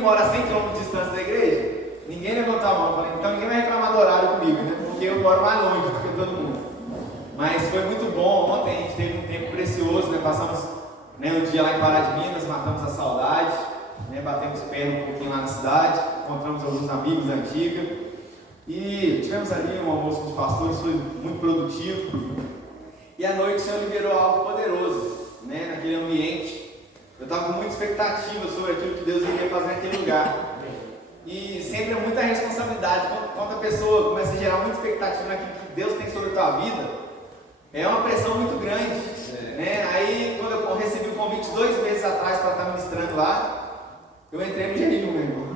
mora a 100 km de distância da igreja? Ninguém levantou a mão. Eu falei, então ninguém vai reclamar do horário comigo, né? Porque eu moro mais longe do que todo mundo. Mas foi muito bom. Ontem a gente teve um tempo precioso, né? Passamos, né, um dia lá em Pará de Minas, matamos a saudade, né? Batemos perna um pouquinho lá na cidade, encontramos alguns amigos da antiga e tivemos ali um almoço com os pastores, foi muito produtivo. E à noite o Senhor liberou algo poderoso, né? Naquele ambiente. Eu estava com muita expectativa sobre aquilo que Deus iria fazer naquele lugar. E sempre é muita responsabilidade. Quando a pessoa começa a gerar muita expectativa naquilo que Deus tem sobre a tua vida, é uma pressão muito grande, né? Aí, quando eu recebi o convite 2 meses atrás para estar ministrando lá, eu entrei no jejum, meu irmão.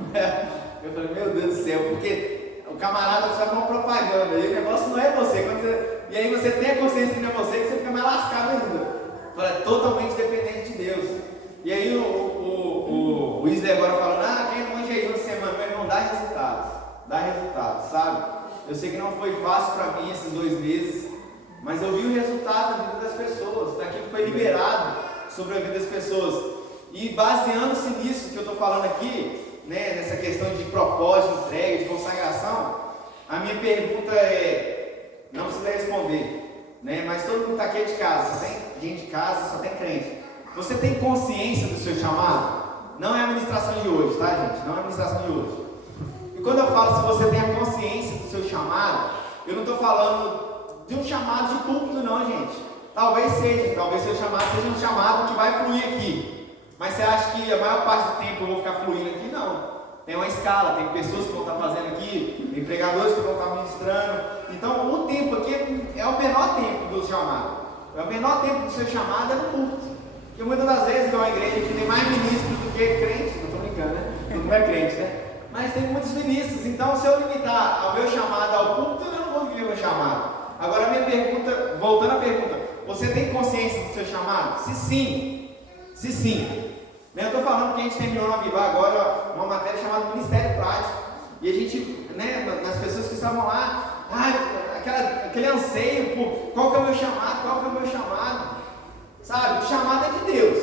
Eu falei, meu Deus do céu, porque o camarada precisa de uma propaganda, e o negócio não é você. E aí você tem a consciência que não é você, que você fica mais lascado ainda. Eu falei, é totalmente dependente de Deus. E aí o Wesley agora falando, quem não jejum de semana, meu irmão, dá resultados, sabe? Eu sei que não foi fácil para mim esses 2 meses, mas eu vi o resultado na vida das pessoas, daquilo que foi liberado sobre a vida das pessoas. E baseando-se nisso que eu estou falando aqui, né, nessa questão de propósito, entrega, de consagração, a minha pergunta é, não precisa responder, né, mas todo mundo está aqui de casa, só tem gente de casa, só tem crente. Você tem consciência do seu chamado? Não é a ministração de hoje, tá, gente? Não é a ministração de hoje. E quando eu falo se você tem a consciência do seu chamado, eu não estou falando de um chamado de púlpito, não, gente. Talvez seu chamado seja um chamado que vai fluir aqui. Mas você acha que a maior parte do tempo eu vou ficar fluindo aqui? Não. Tem uma escala, tem pessoas que vão estar fazendo aqui, tem pregadores que vão estar ministrando. Então o tempo aqui é o menor tempo do chamado. É o menor tempo do seu chamado é no púlpito. Porque muitas das vezes é uma igreja que tem mais ministros do que crentes, não estou brincando, né? Não é crente, né? Mas tem muitos ministros, então se eu limitar ao meu chamado ao púlpito, eu não vou viver o meu chamado. Agora a minha pergunta, voltando à pergunta, você tem consciência do seu chamado? Se sim. Eu estou falando que a gente terminou no Avivar agora uma matéria chamada Ministério Prático. E a gente, né, nas pessoas que estavam lá, aquele anseio por qual que é o meu chamado, sabe? O chamado é de Deus,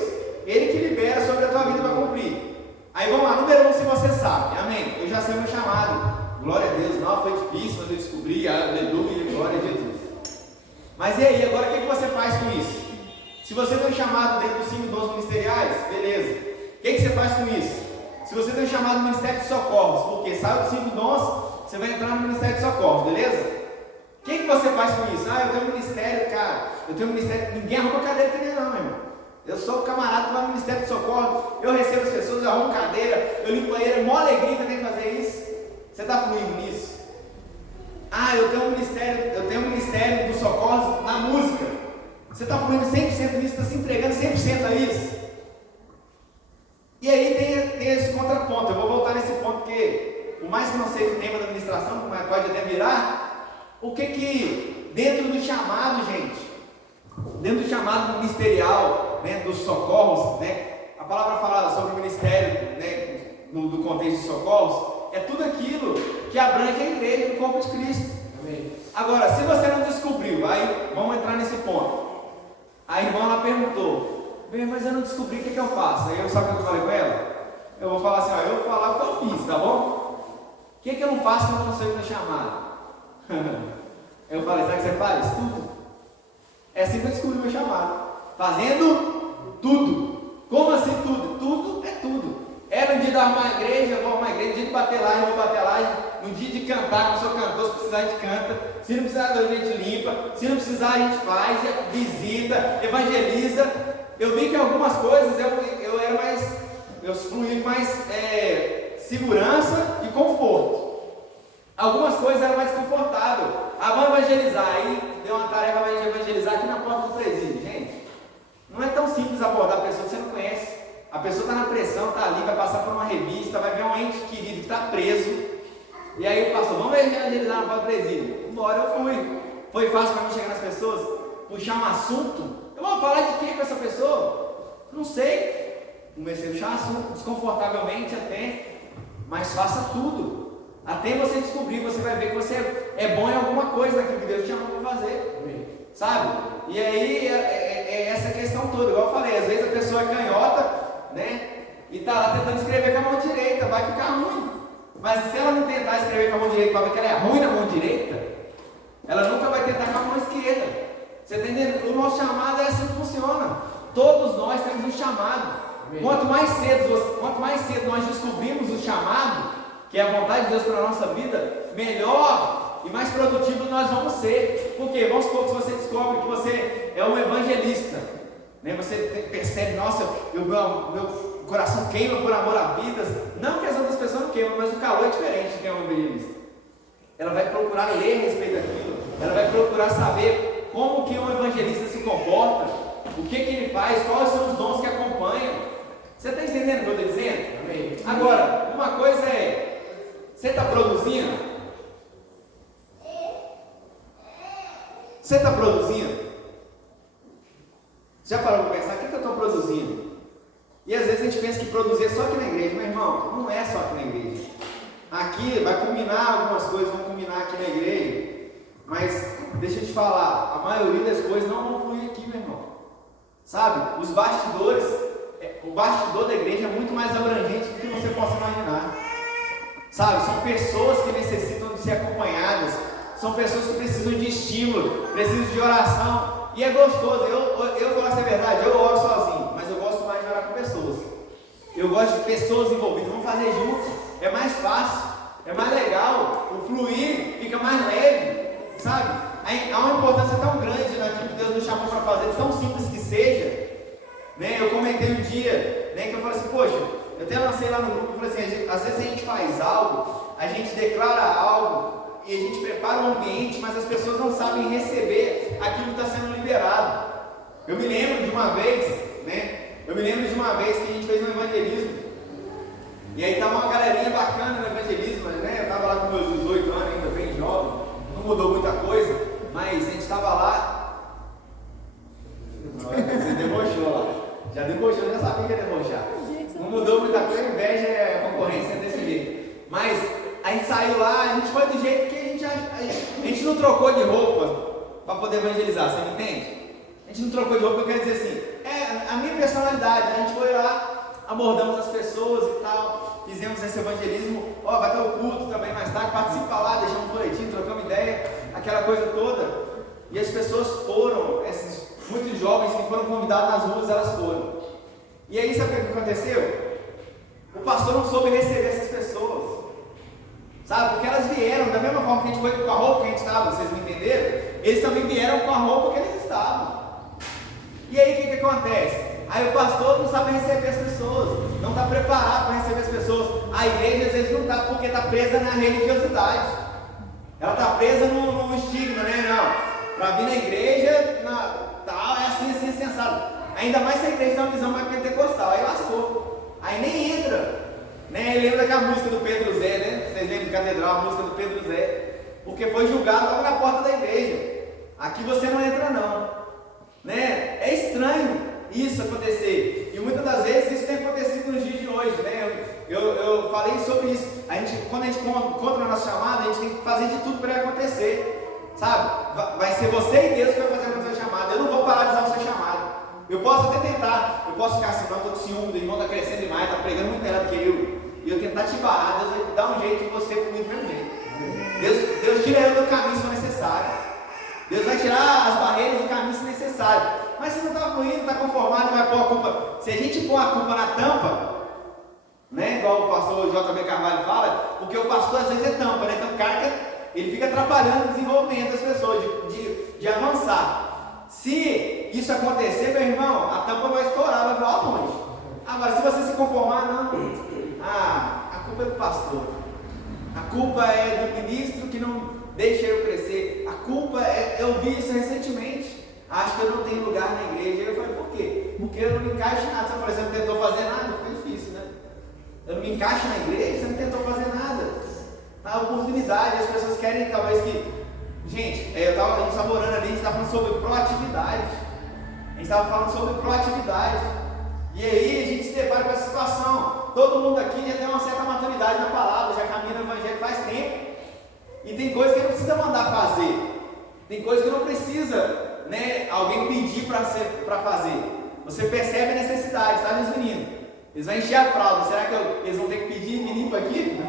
Ele que libera sobre a tua vida para cumprir. Aí vamos lá, número 1, se você sabe, amém, eu já sei o meu chamado, glória a Deus, não foi difícil, mas eu descobri, aleluia, glória a Jesus. Mas e aí, agora o que você faz com isso? Se você tem um chamado dentro dos 5 dons ministeriais, beleza, o que você faz com isso? Se você tem um chamado no Ministério de Socorros, porque saiu dos 5 dons, você vai entrar no Ministério de Socorros, beleza? O que você faz com isso? Eu tenho um ministério, cara, ninguém arruma cadeira que nem não, meu irmão. Eu sou o camarada que vai no Ministério de Socorro, eu recebo as pessoas, eu arrumo cadeira, eu limpo banheiro, é mó alegria que eu tenho que fazer isso. Você está fluindo nisso? Eu tenho um ministério do Socorro na música. Você está fluindo 100% nisso, está se entregando 100% a isso. E aí tem esse contraponto, eu vou voltar nesse ponto, porque por mais que não seja o tema da administração, mas pode até virar. O que dentro do chamado, gente, dentro do chamado ministerial, né, dos socorros, né, a palavra falada sobre o ministério, né, no contexto de socorros, é tudo aquilo que abrange a igreja, o corpo de Cristo. Amém. Agora, se você não descobriu, aí vamos entrar nesse ponto. A irmã lá perguntou, mas eu não descobri, o que eu faço? Aí sabe o que eu falei com ela? Eu vou falar assim, eu vou falar o que eu fiz, tá bom? O que eu não faço quando eu não sei o meu chamado? Eu falei, sabe o que você faz? Tudo. É assim que eu descobri o meu chamado. Fazendo tudo. Como assim tudo? Tudo é tudo. No dia de arrumar a igreja, eu vou arrumar a igreja. No dia de bater laje, eu vou bater laje. No dia de cantar, como sou cantor, se precisar a gente canta. Se não precisar, a gente limpa. Se não precisar, a gente faz, visita, evangeliza. Eu vi que algumas coisas eu fluí mais segurança e conforto. Algumas coisas eram mais confortáveis. Vamos evangelizar. Aí deu uma tarefa para evangelizar aqui na porta do presídio. Gente, não é tão simples abordar a pessoa que você não conhece. A pessoa está na pressão, está ali, vai passar por uma revista, vai ver um ente querido que está preso. E aí o pastor, vamos evangelizar na porta do presídio. Embora eu fui. Foi fácil para mim chegar nas pessoas? Puxar um assunto? Eu vou falar de quê com essa pessoa? Não sei. Comecei a puxar assunto desconfortavelmente até, mas faça tudo. Até você descobrir, você vai ver que você é bom em alguma coisa daquilo que Deus te chamou para fazer. Sabe? E aí é essa questão toda, igual eu falei, às vezes a pessoa é canhota, né? e está lá tentando escrever com a mão direita, vai ficar ruim. Mas se ela não tentar escrever com a mão direita para ver que ela é ruim na mão direita, ela nunca vai tentar com a mão esquerda. Você está entendendo? O nosso chamado é assim que funciona. Todos nós temos um chamado. Quanto mais cedo nós descobrimos o chamado, que é a vontade de Deus para a nossa vida, melhor e mais produtivo nós vamos ser. Porque vamos supor que você descobre que você é um evangelista, né? Você percebe, nossa, meu coração queima por amor a vidas. Não que as outras pessoas não queimam, mas o calor é diferente de quem é um evangelista. Ela vai procurar ler a respeito daquilo, ela vai procurar saber como que um evangelista se comporta, o que ele faz, quais são os dons que acompanham. Você está entendendo o que eu estou dizendo? Amém. Agora, uma coisa é, você está produzindo? Você está produzindo? Já parou para pensar, o que eu estou produzindo? E às vezes a gente pensa que produzir é só aqui na igreja, meu irmão, não é só aqui na igreja. Aqui vai culminar algumas coisas, vão culminar aqui na igreja, mas deixa eu te falar, a maioria das coisas não vão fluir aqui, meu irmão. Sabe, os bastidores, o bastidor da igreja é muito mais abrangente do que você possa imaginar. Sabe, são pessoas que necessitam de ser acompanhadas, são pessoas que precisam de estímulo, precisam de oração, e é gostoso. Eu vou falar a verdade, eu oro sozinho, mas eu gosto mais de orar com pessoas. Eu gosto de pessoas envolvidas, vamos fazer juntos, é mais fácil, é mais legal, o fluir fica mais leve, sabe? Há uma importância tão grande naquilo que Deus nos chamou para fazer, tão simples que seja, né? Eu comentei um dia, né, que eu falei assim, poxa, eu até lancei lá no grupo, eu falei assim, às vezes a gente faz algo, a gente declara algo, e a gente prepara um ambiente, mas as pessoas não sabem receber aquilo que está sendo liberado. Eu me lembro de uma vez, né? Que a gente fez um evangelismo, e aí estava uma galerinha bacana no evangelismo, né? Eu estava lá com meus 18 anos, ainda bem jovem, não mudou muita coisa, mas a gente estava lá. Você debochou lá, já debochou, já sabia que ia debochar. Não mudou muita coisa, inveja é concorrência desse jeito. Mas a gente saiu lá, a gente foi do jeito que a gente não trocou de roupa para poder evangelizar, você me entende? A gente não trocou de roupa, eu quero dizer assim, a minha personalidade, a gente foi lá, abordamos as pessoas e tal, fizemos esse evangelismo, vai ter o culto também mais tarde, participa lá, deixamos um boletim, trocamos ideia, aquela coisa toda, e as pessoas foram, muitos jovens que foram convidados nas ruas, elas foram. E aí sabe o que aconteceu? O pastor não soube receber essas pessoas. Sabe? Porque elas vieram, da mesma forma que a gente foi com a roupa que a gente estava, vocês me entenderam? Eles também vieram com a roupa que eles estavam. E aí o que acontece? Aí o pastor não sabe receber as pessoas, não está preparado para receber as pessoas. A igreja às vezes não está, porque está presa na religiosidade. Ela está presa no estigma, né? Não, para vir na igreja, tal, é assim, sensato. Ainda mais se a igreja tem uma visão mais pentecostal, aí lascou. Aí nem entra. Né? Lembra daquela música do Pedro Zé, né? Vocês lembram de Catedral, a música do Pedro Zé? Porque foi julgado logo na porta da igreja. Aqui você não entra não. Né? É estranho isso acontecer. E muitas das vezes isso tem acontecido nos dias de hoje. Né? Eu falei sobre isso. Quando a gente encontra a nossa chamada, a gente tem que fazer de tudo para acontecer. Sabe? Vai ser você e Deus que vai fazer a sua chamada. Eu não vou parar de usar o seu chamado. Eu posso até tentar. Eu posso ficar assim, não, estou com ciúme, o irmão está crescendo demais, está pregando muito melhor do que eu. E eu tentar te barrar, Deus vai dar um jeito de você fluir do mesmo jeito. Deus tira eu do caminho se for necessário. Deus vai tirar as barreiras do caminho se necessário. Mas se não está fluindo, não está conformado, vai pôr a culpa. Se a gente pôr a culpa na tampa, né, igual o pastor J.B. Carvalho fala, porque o pastor às vezes é tampa, né? Então o cara ele fica atrapalhando o desenvolvimento das pessoas, de avançar. Se isso acontecer, meu irmão, a tampa vai estourar, vai voar longe. Agora, se você se conformar, não. A culpa é do pastor, a culpa é do ministro que não deixa eu crescer, a culpa é, eu vi isso recentemente, acho que eu não tenho lugar na igreja. Eu falei, por quê? Porque eu não me encaixo em nada. Você falou, você não tentou fazer nada? Foi difícil, né? Eu não me encaixo na igreja, você não tentou fazer nada. A oportunidade, as pessoas querem talvez que, gente, a gente estava orando ali, a gente estava falando sobre proatividade, e aí a gente se depara com essa situação. Todo mundo aqui já tem uma certa maturidade na palavra, já caminha no evangelho faz tempo, e tem coisas que não precisa mandar fazer, tem coisas que não precisa, né, alguém pedir para fazer. Você percebe a necessidade, tá, meus meninos? Eles vão encher a fralda. Será que eles vão ter que pedir me limpa aqui?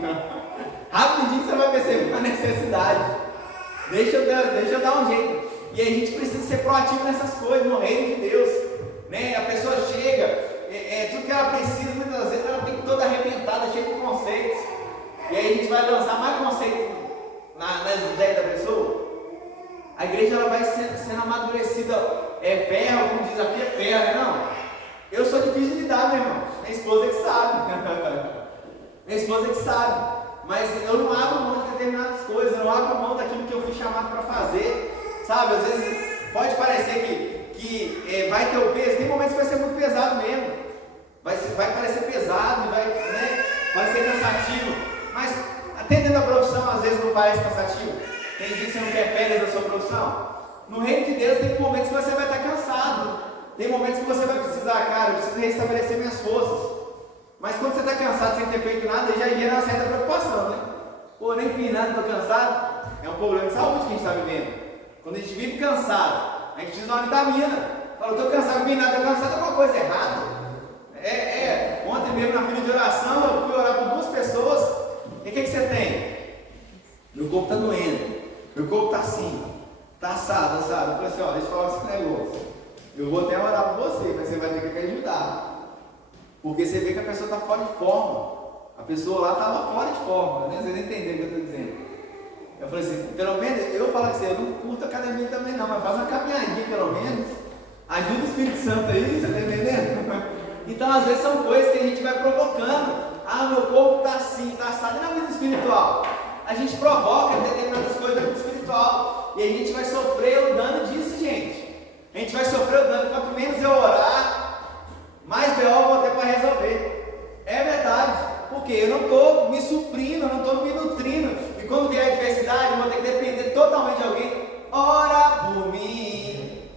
Rapidinho você vai perceber a necessidade. Deixa eu dar um jeito. E a gente precisa ser proativo nessas coisas, no reino de Deus. Né? A pessoa chega, tudo que ela precisa, muitas vezes ela tem toda arrebentada, cheia de conceitos. E aí a gente vai lançar mais conceitos nas ideias da pessoa. A igreja ela vai sendo amadurecida, ferro, como desafio é ferro, né? Não. Eu sou difícil de lidar, meu irmão. Minha esposa é que sabe. Minha esposa é que sabe. Mas eu não abro mão de determinadas coisas, eu não abro mão daquilo que eu fui chamado para fazer. Sabe, às vezes pode parecer que vai ter o peso, tem momentos que vai ser muito pesado mesmo. Vai parecer pesado, vai ser cansativo. Mas até dentro da profissão, às vezes não parece cansativo. Tem dia que você não quer férias da sua profissão. No reino de Deus tem momentos que você vai estar cansado. Tem momentos que você vai precisar, cara, eu preciso restabelecer minhas forças. Mas quando você está cansado sem ter feito nada, já gera uma certa preocupação, né? Pô, nem fiz nada, estou cansado. É um problema de saúde que a gente está vivendo. Quando a gente vive cansado, a gente precisa de uma vitamina. Fala, estou cansado, não fiz nada, estou cansado, alguma coisa errada. Ontem mesmo na fila de oração, eu fui orar por 2 pessoas. E o que você tem? Meu corpo está doendo. Meu corpo está assim. Está assado. Eu falei assim, deixa eu falar esse negócio. Eu vou até orar por você, mas você vai ter que ajudar. Porque você vê que a pessoa está fora de forma. A pessoa lá estava fora de forma, né? Você não entendeu o que eu estou dizendo. Eu falei assim, pelo menos, eu falo assim, eu não curto academia também não, mas faz uma caminhadinha pelo menos. Ajuda o Espírito Santo aí, você está entendendo? Então às vezes são coisas que a gente vai provocando. Meu corpo está assim, está assado. E na vida espiritual? A gente provoca determinadas coisas na vida espiritual. E a gente vai sofrer o dano disso, gente. A gente vai sofrer o dano. Quanto menos eu orar, mais B.O. eu vou ter para resolver. É verdade. Porque eu não estou me suprindo, eu não estou me nutrindo. E quando vier a adversidade, eu vou ter que depender totalmente de alguém. Ora por mim.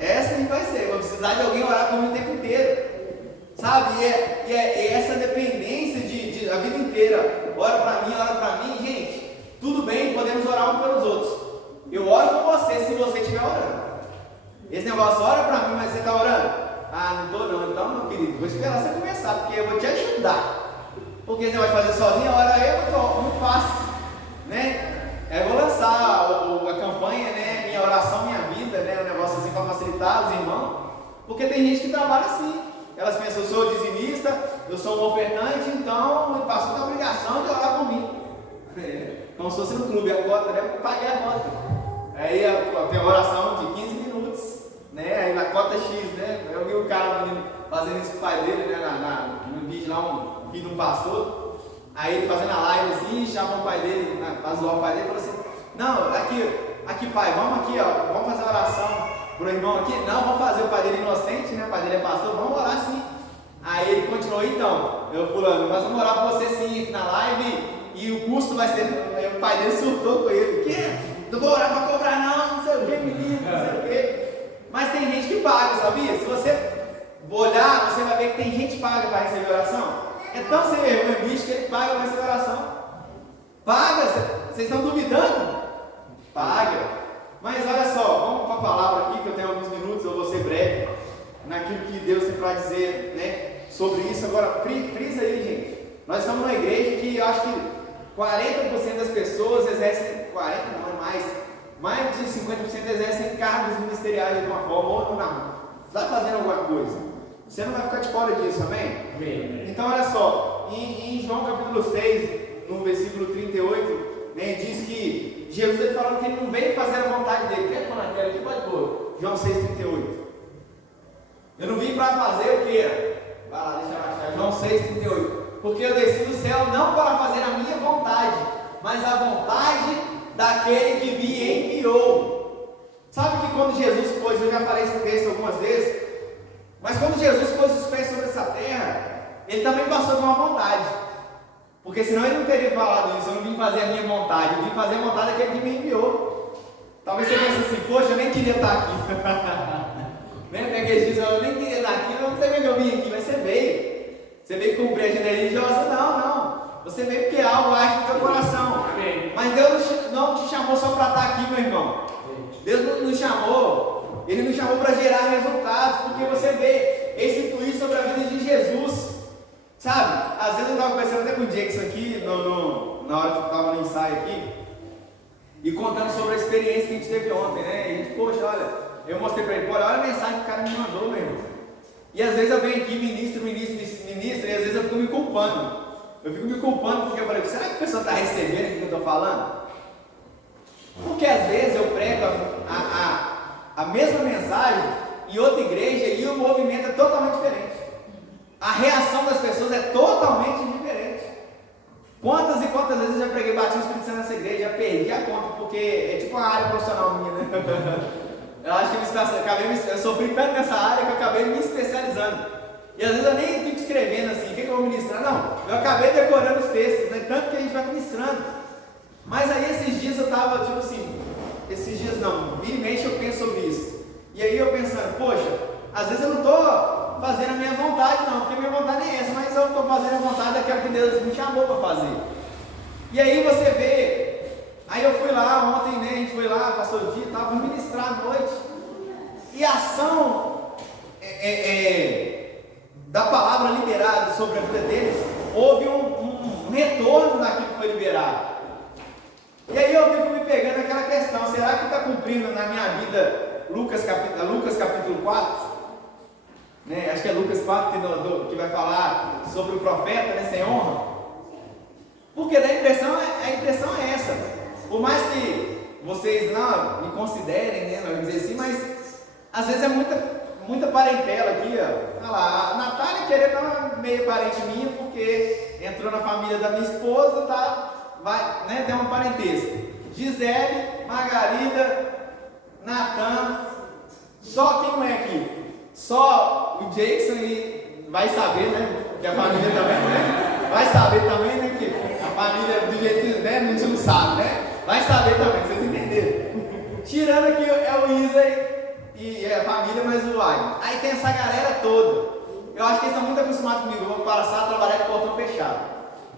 Essa vai ser. Eu vou precisar de alguém orar por mim o tempo inteiro. Sabe? E é essa dependência de a vida inteira. Ora para mim, gente. Tudo bem, podemos orar uns pelos outros. Eu oro por você se você estiver orando. Esse negócio, ora para mim, mas você está orando? Não estou não. Então, meu querido, vou esperar você começar, porque eu vou te ajudar. Porque você vai fazer sozinho, a hora é muito fácil. Né? Eu vou lançar a campanha, né? Minha oração, minha vida, né? Um negócio assim para facilitar os irmãos. Porque tem gente que trabalha assim. Elas pensam, eu sou dizimista, eu sou um ofertante, então o pastor tem a obrigação de orar por mim. Como se fosse no clube, a cota, né? Eu paguei a cota. Aí tem a oração de 15 minutos, né? Aí na cota X, né? Eu vi o cara fazendo isso com o pai dele, né? No vídeo lá, um filho de um pastor. Aí ele fazendo a live assim, chamou o pai dele, para zoar o pai dele, falou assim: não, aqui pai, vamos aqui, ó, vamos fazer a oração pro irmão aqui. Não, vamos fazer, o pai dele inocente, né? O pai dele é pastor, vamos orar sim. Aí ele continuou, então, fulano, nós vamos orar por você sim aqui na live. E o custo vai ser. O pai dele surtou com ele. Que? Não vou orar para cobrar, não sei o que, menino, não sei o que. Mas tem gente que paga, sabia? Se você olhar, você vai ver que tem gente que paga para receber oração. É tão sem vergonha, bicho, que ele paga para receber oração. Paga? Vocês estão duvidando? Paga. Mas olha só, vamos para a palavra aqui, que eu tenho alguns minutos, eu vou ser breve naquilo que Deus tem para dizer, né, sobre isso. Agora, frisa aí, gente. Nós estamos numa igreja que eu acho que 40% das pessoas exercem, 40 não, mais de 50% exercem cargos ministeriais de alguma forma, ou não, está fazendo alguma coisa. Você não vai ficar de fora disso, amém? Amém. Então olha só, em João capítulo 6, no versículo 38, né, diz que Jesus ele falando que ele não veio fazer a vontade dele. Quer falar aqui? Pode pôr. João 6,38. Eu não vim para fazer o quê? Vai lá, deixa eu achar. João 6,38. Porque eu desci do céu não para fazer a minha vontade, mas a vontade daquele que me enviou. Sabe que quando Jesus pôs, eu já falei esse texto algumas vezes, mas quando Jesus pôs os pés sobre essa terra, ele também passou de uma vontade. Porque senão ele não teria falado isso, eu não vim fazer a minha vontade, eu vim fazer a vontade daquele que me enviou. Talvez você pense assim, poxa, eu nem queria estar aqui. Né? Porque Jesus, eu nem queria estar aqui, eu não sei como eu vim aqui, mas você veio. Você veio cumprir a agenda religiosa? Não. Você veio porque algo age no teu coração. Mas Deus não te chamou só para estar aqui, meu irmão. Deus não nos chamou. Ele nos chamou para gerar resultados. Porque você vê, esse fluir sobre a vida de Jesus. Sabe, às vezes eu estava conversando até com o Jackson aqui, na hora que eu estava no ensaio aqui, e contando sobre a experiência que a gente teve ontem, né? E a gente, poxa, olha, eu mostrei para ele, olha a mensagem que o cara me mandou, meu irmão. E às vezes eu venho aqui, ministro, e às vezes eu fico me culpando. Porque eu falei, será que a pessoa está recebendo o que eu estou falando? Porque às vezes eu prego a mesma mensagem em outra igreja e o movimento é totalmente diferente. A reação das pessoas é totalmente diferente. Quantas e quantas vezes eu já preguei batismo do Espírito Santo nessa igreja, já perdi a conta, porque é tipo uma área profissional minha, né? Eu acho que eu sofri tanto nessa área que eu acabei me especializando. E às vezes eu nem fico escrevendo assim, o que eu vou ministrar? Não, eu acabei decorando os textos, né? Tanto que a gente vai ministrando. Mas aí esses dias eu estava, tipo assim, vira e mexe eu penso sobre isso. E aí eu pensando, poxa, às vezes eu não estou fazendo a minha vontade não, porque minha vontade é essa, mas eu estou fazendo a vontade daquela que Deus me chamou para fazer. E aí você vê, aí eu fui lá ontem, né, a gente foi lá, passou o dia, estava ministrar à noite, e a ação da palavra liberada sobre a vida deles, houve um retorno daquilo que foi liberado. E aí eu fico me pegando naquela questão, será que está cumprindo na minha vida Lucas capítulo 4? Né? Acho que é Lucas 4 que vai falar sobre o profeta, né, sem honra. Porque a impressão é essa. Por mais que vocês não me considerem, né, vamos dizer assim, mas às vezes é muita parentela aqui, ó. Olha lá, a Natália querendo uma meio parente minha, porque entrou na família da minha esposa, né, tem uma parentesco. Gisele, Margarida, Natan, só quem não é aqui? Só o Jackson e vai saber, né? Que a família também, né? Vai saber também, né? Que a família do jeito que, né? A gente não sabe, né? Vai saber também, vocês entenderam. Tirando aqui é o Isa e a família, mas o Wagner. Aí tem essa galera toda. Eu acho que eles estão muito acostumados comigo. Eu vou passar a trabalhar de portão fechado.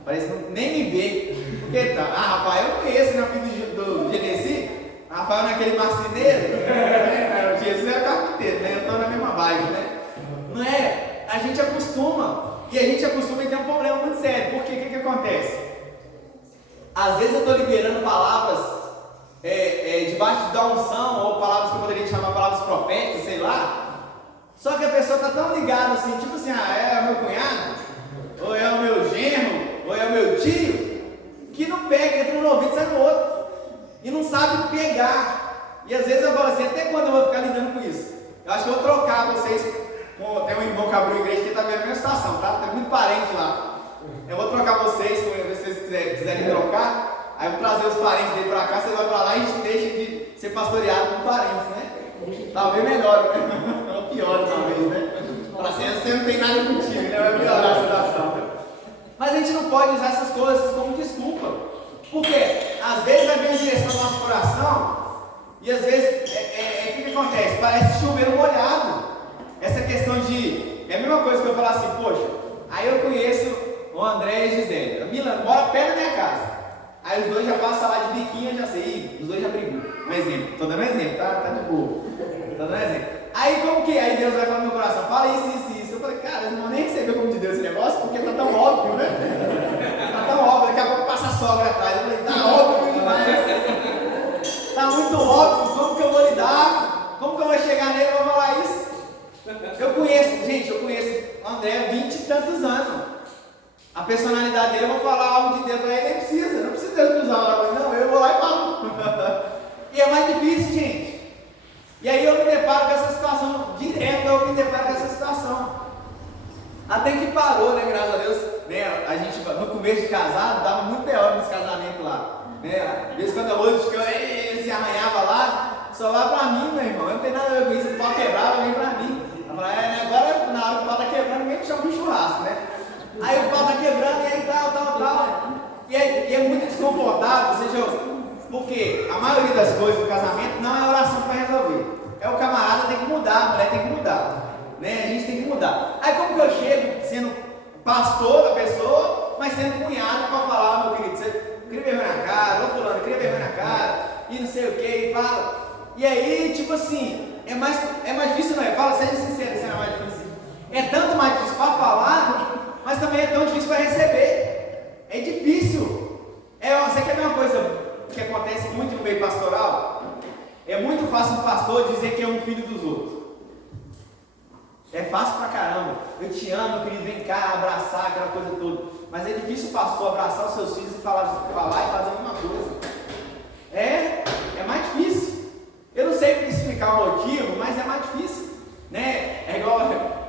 Parece que nem me vê. Porque tá, Rafael eu conheço, né? Filho do Genesi. Rafael não é aquele marceneiro. O Jesus é carpinteiro, né? Eu estou na mesma vibe, né? Não é? A gente acostuma. E a gente acostuma e tem um problema muito sério. Porque o que acontece? Às vezes eu estou liberando palavras debaixo da unção, ou palavras que eu poderia chamar palavras proféticas, sei lá. Só que a pessoa está tão ligada assim, tipo assim, é o meu cunhado, ou é o meu genro, ou é o meu tio, que não pega, entra no ouvido e sai no outro. E não sabe pegar. E às vezes eu falo assim, até quando eu vou ficar lidando com isso? Eu acho que eu vou trocar vocês. Tem um irmão que abriu a igreja que está vendo a minha situação, tá? Tem muito parente lá. Eu vou trocar vocês, se vocês quiserem trocar. Aí eu vou trazer os parentes dele para cá, você vai para lá e a gente deixa de ser pastoreado por parentes, né? Talvez melhor, né? Ou pior, talvez, né? Fala assim, você não tem nada contigo, né? Vai piorar a situação. Mas a gente não pode usar essas coisas como desculpa. Porque às vezes vai vir a direção do nosso coração e às vezes o que acontece? Parece chuveiro molhado. Essa questão de. É a mesma coisa que eu falar assim, poxa, aí eu conheço o André e a Gisele. Milano, mora perto da minha casa. Aí os dois já passam lá de biquinho, já sei, os dois já brigam. Um exemplo, tô dando um exemplo, tá de boa. Tô dando um exemplo. Aí como que? Aí Deus vai falar no meu coração, fala isso. Eu falei, cara, eu não vou nem receber como de Deus esse negócio, porque tá tão óbvio, né? Tá tão óbvio, daqui a pouco passa a sogra atrás. Eu falei, tá óbvio demais. Tá muito óbvio, como que eu vou lidar? Como que eu vou chegar nele e vou falar isso? Eu conheço o André há 20 e tantos anos. A personalidade dele, eu vou falar algo de Deus para ele, não precisa Deus me usar, não, eu vou lá e falo. E é mais difícil, gente. E aí eu me deparo com essa situação, Até que parou, né, graças a Deus, né, a gente, no começo de casado, dava muito pior nesse casamento lá, né, às vezes quando a outra se arranhava lá, só lá pra mim, meu irmão, eu não tenho nada a ver com isso, o pau quebrava, vem pra mim. Eu falei, agora na hora que o pau tá quebrando, ninguém me chama de churrasco, né. Aí o pau tá quebrando, e aí tal. E é muito desconfortável, porque a maioria das coisas do casamento não é oração para resolver. É o camarada tem que mudar, a mulher tem que mudar. Né? A gente tem que mudar. Aí como que eu chego sendo pastor da pessoa, mas sendo cunhado para falar, meu querido, você cria vergonha na cara, ô fulano, cria vergonha na cara, e não sei o que, e fala. E aí, tipo assim, é mais difícil, não é? Fala, seja sincero, se é mais difícil. É tanto mais difícil para falar, mas também é tão difícil para receber. É difícil. Você quer ver uma coisa que acontece muito no meio pastoral? É muito fácil um pastor dizer que é um filho dos outros. É fácil pra caramba. Eu te amo, querido, vem cá, abraçar, aquela coisa toda. Mas é difícil o pastor abraçar os seus filhos e falar e fazer a mesma coisa. É mais difícil. Eu não sei explicar o motivo, mas é mais difícil, né? É igual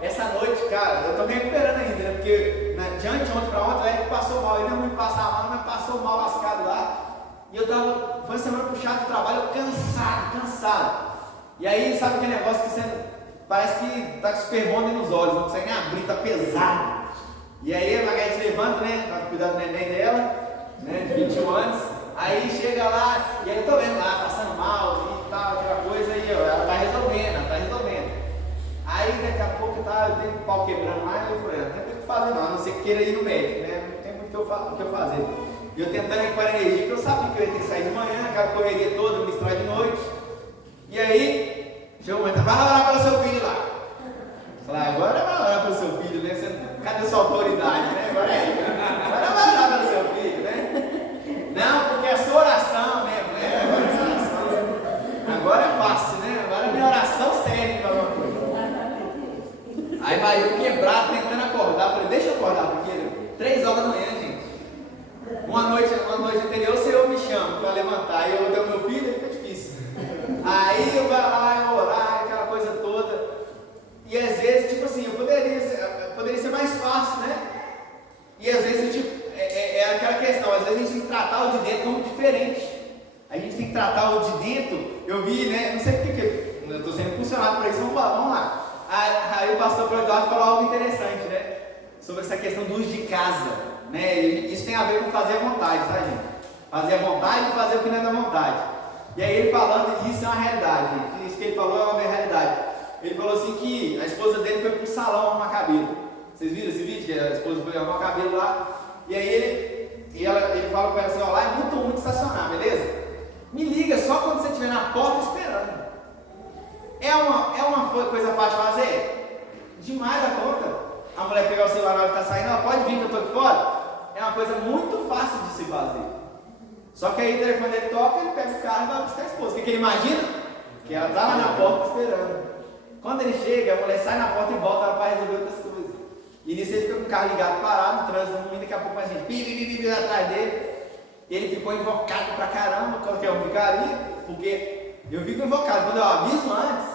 essa noite, cara, eu tô me recuperando ainda, né? Porque de ontem pra ontem, o Eric passou mal. Ele não é muito passar mal, mas passou mal lascado lá. E eu tava, foi uma semana puxada de trabalho, eu cansado. E aí, sabe aquele negócio que você parece que tá com superbonde nos olhos, não consegue nem abrir, tá pesado. E aí a Margarete levanta, né? Pra cuidar do neném dela, né? De 21 anos. Aí chega lá, e aí eu tô vendo lá, passando mal e tal, aquela coisa, e ela tá resolvendo. Aí daqui a pouco eu tenho o pau quebrando lá, e eu falei, não tem muito o que fazer não, a não ser que queira ir no médico, né? Não tem muito o que eu fazer. E eu tentando recuperar energia, porque eu sabia que eu ia ter que sair de manhã, aquela correria toda, misturar de noite. E aí, chegou o momento, vai lá orar pelo seu filho lá. Eu falei, agora vai orar pelo seu filho, né? Cadê sua autoridade, né? Agora vai orar pelo seu filho, né? Não, porque é sua oração mesmo, né? Agora é sua oração. Agora é fácil, né? Agora a minha oração serve para uma coisa. Aí vai eu quebrado, tentando acordar. Falei, deixa eu acordar, porque 3 horas da manhã, gente. Uma noite anterior, o Senhor me chama para levantar. E eu dei o meu filho, fica difícil. Aí eu vou lá, eu orar, aquela coisa toda. E às vezes, tipo assim, poderia ser mais fácil, né? E às vezes, tipo, é aquela questão, às vezes a gente tem que tratar o de dentro como diferente. A gente tem que tratar o de dentro, eu vi, né? Não sei porque eu estou sendo impulsionado para isso, vamos lá. Aí o pastor Eduardo falou algo interessante, né? Sobre essa questão do uso de casa, né? Isso tem a ver com fazer a vontade, tá, gente? Fazer a vontade e fazer o que não é da vontade. E aí ele falando, isso é uma realidade, gente. Isso que ele falou é uma realidade. Ele falou assim que a esposa dele foi pro salão arrumar cabelo. Vocês viram esse vídeo? Que a esposa foi arrumar cabelo lá. E aí ele fala com ela assim, ó, lá é muito ruim de estacionar, beleza? Me liga só quando você estiver na porta esperando. É uma coisa fácil de fazer? Demais da conta. A mulher pegar o celular na hora que está saindo, ela pode vir que eu estou aqui fora? É uma coisa muito fácil de se fazer. Só que aí o telefone dele toca, ele pega o carro e vai buscar a esposa. O que ele imagina? Que ela está lá na porta esperando. Quando ele chega, a mulher sai na porta e volta para resolver outras coisas. E nisso ele fica com o carro ligado, parado, no trânsito, e daqui a pouco mais gente pi atrás dele. Ele ficou invocado pra caramba, qualquer um ficaria, porque eu fico invocado. Quando eu aviso antes,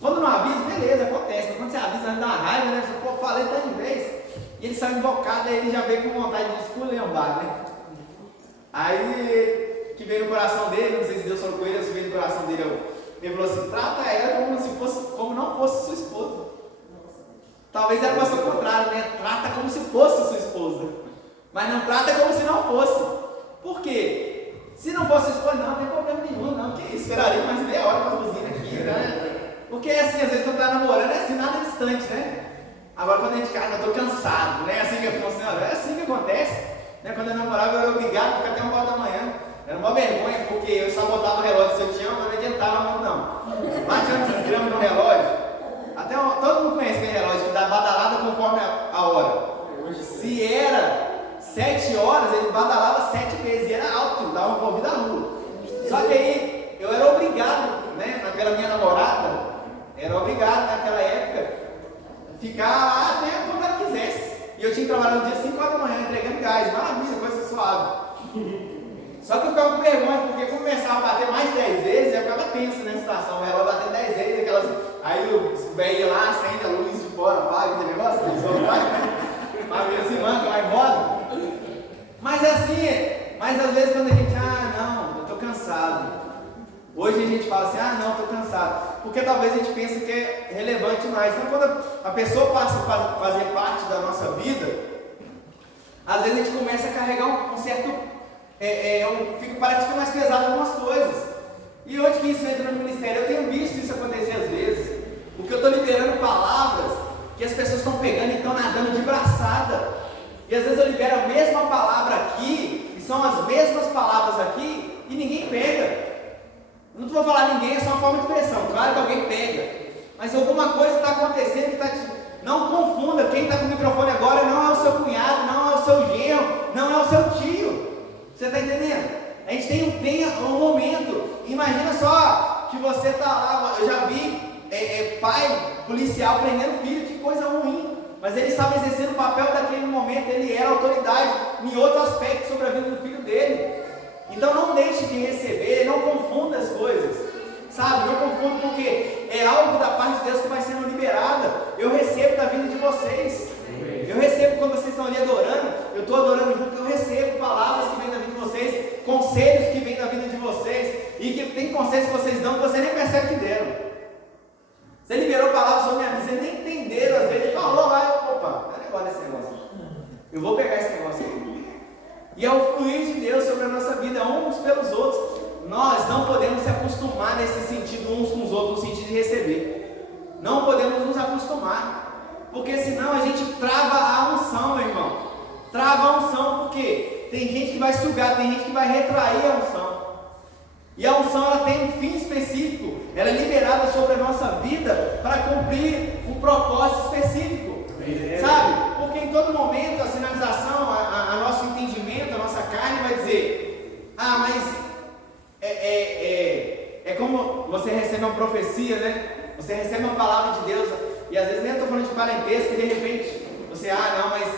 quando não aviso, beleza, acontece. Mas quando você avisa antes, dá uma raiva, né? Você, pô, falei tanto de vez. E ele saiu invocado, aí ele já veio com vontade de esculhambar, né? Aí, que veio no coração dele, não sei se Deus falou com ele, ou se veio no coração dele, ele falou assim, trata ela como não fosse sua esposa. Talvez era para ser o contrário, né? Trata como se fosse sua esposa. Mas não trata como se não fosse. Por quê? Se não fosse sua esposa, não tem problema nenhum, não. Que esperaria mais meia hora para a cozinha aqui, né? Porque assim, às vezes quando está namorando, é assim nada distante, né? Agora quando a gente casa, eu estou cansado, né? Assim que funciona, é assim que acontece. Né? Quando eu namorava, eu era obrigado a ficar até 1 hora da manhã. Era uma vergonha, porque eu só botava o relógio se eu tinha, mas não adiantava muito não. Batia 5 gramas no relógio. Até todo mundo conhece aquele relógio que dá badalada conforme a hora. Se era 7 horas, ele badalava 7 vezes, e era alto, dava uma corrida à rua. Só que aí eu era obrigado, né, naquela minha namorada, era obrigado naquela época, ficar lá até quando ela quisesse. E eu tinha que trabalhar no dia 5 horas da manhã, entregando gás, maravilha, coisa suave. Só que eu ficava com vergonha, porque começava a bater mais 10 vezes, eu ficava tenso nessa situação, o relógio batendo 10 vezes, aquelas. Aí o velho ia lá, acende a luz de fora, apaga aquele negócio, mas ver se manca, vai embora. Mas assim, mas às vezes quando a gente, não, eu estou cansado. Hoje a gente fala assim, não, estou cansado. Porque talvez a gente pense que é relevante mais. Então quando a pessoa passa a fazer parte da nossa vida, às vezes a gente começa a carregar um certo, parece que fica mais pesado algumas coisas. E onde que isso entra no ministério? Eu tenho visto isso acontecer às vezes. Porque eu estou liberando palavras que as pessoas estão pegando e estão nadando de braçada. E às vezes eu libero a mesma palavra aqui, e são as mesmas palavras aqui, e ninguém pega. Não vou falar ninguém, é só uma forma de expressão. Claro que alguém pega. Mas alguma coisa está acontecendo que está Não confunda, quem está com o microfone agora não é o seu cunhado, não é o seu genro, não é o seu tio. Você está entendendo? A gente tem um momento. Imagina só que você está lá, eu já vi pai policial prendendo filho, que coisa ruim. Mas ele estava exercendo o papel daquele momento, ele era autoridade em outro aspecto sobre a vida do filho dele. Então não deixe de receber, não confunda as coisas, sabe? Não confunda, porque é algo da parte de Deus que vai sendo liberada. Eu recebo da vida de vocês, eu recebo quando vocês estão ali adorando, eu estou adorando junto, eu recebo palavras que vêm da vida de vocês, conselhos que vêm da vida de vocês, e que tem conselhos que vocês dão que você nem percebe que deram. Você liberou palavras sobre minha vida, vocês nem entenderam, às vezes falou lá, opa, não é negócio desse negócio, eu vou pegar esse negócio aqui. E é o fluir de Deus sobre a nossa vida, uns pelos outros. Nós não podemos se acostumar nesse sentido uns com os outros, no sentido de receber. Não podemos nos acostumar, porque senão a gente trava a unção, meu irmão. Trava a unção, porque tem gente que vai sugar, tem gente que vai retrair a unção. E a unção, ela tem um fim específico, ela é liberada sobre a nossa vida para cumprir um propósito específico, sabe? Porque em todo momento a sinalização, a nosso entendimento, a nossa carne vai dizer: ah, mas é como você recebe uma profecia, né? Você recebe uma palavra de Deus, e às vezes nem estou falando de parentesco, e de repente você, não, mas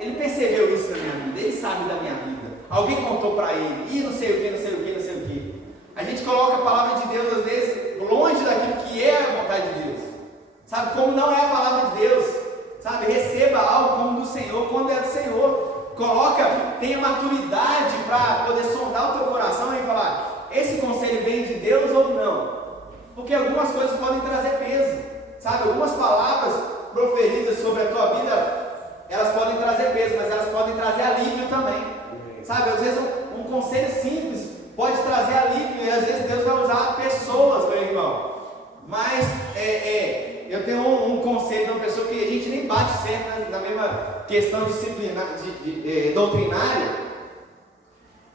ele percebeu isso na minha vida, ele sabe da minha vida, alguém contou para ele, e não sei o que, não sei o que, não sei o que. A gente coloca a palavra de Deus às vezes longe daquilo que é a vontade de Deus, sabe? Como não é a palavra de Deus, sabe? Receba algo como do Senhor, quando é do Senhor. Tenha maturidade para poder sondar o teu coração e falar: esse conselho vem de Deus ou não? Porque algumas coisas podem trazer peso, sabe? Algumas palavras proferidas sobre a tua vida, elas podem trazer peso, mas elas podem trazer alívio também, sabe? Às vezes um conselho simples pode trazer alívio, e às vezes Deus vai usar pessoas, meu irmão. Mas eu tenho um conselho de uma pessoa que a gente nem bate certo na mesma questão doutrinária.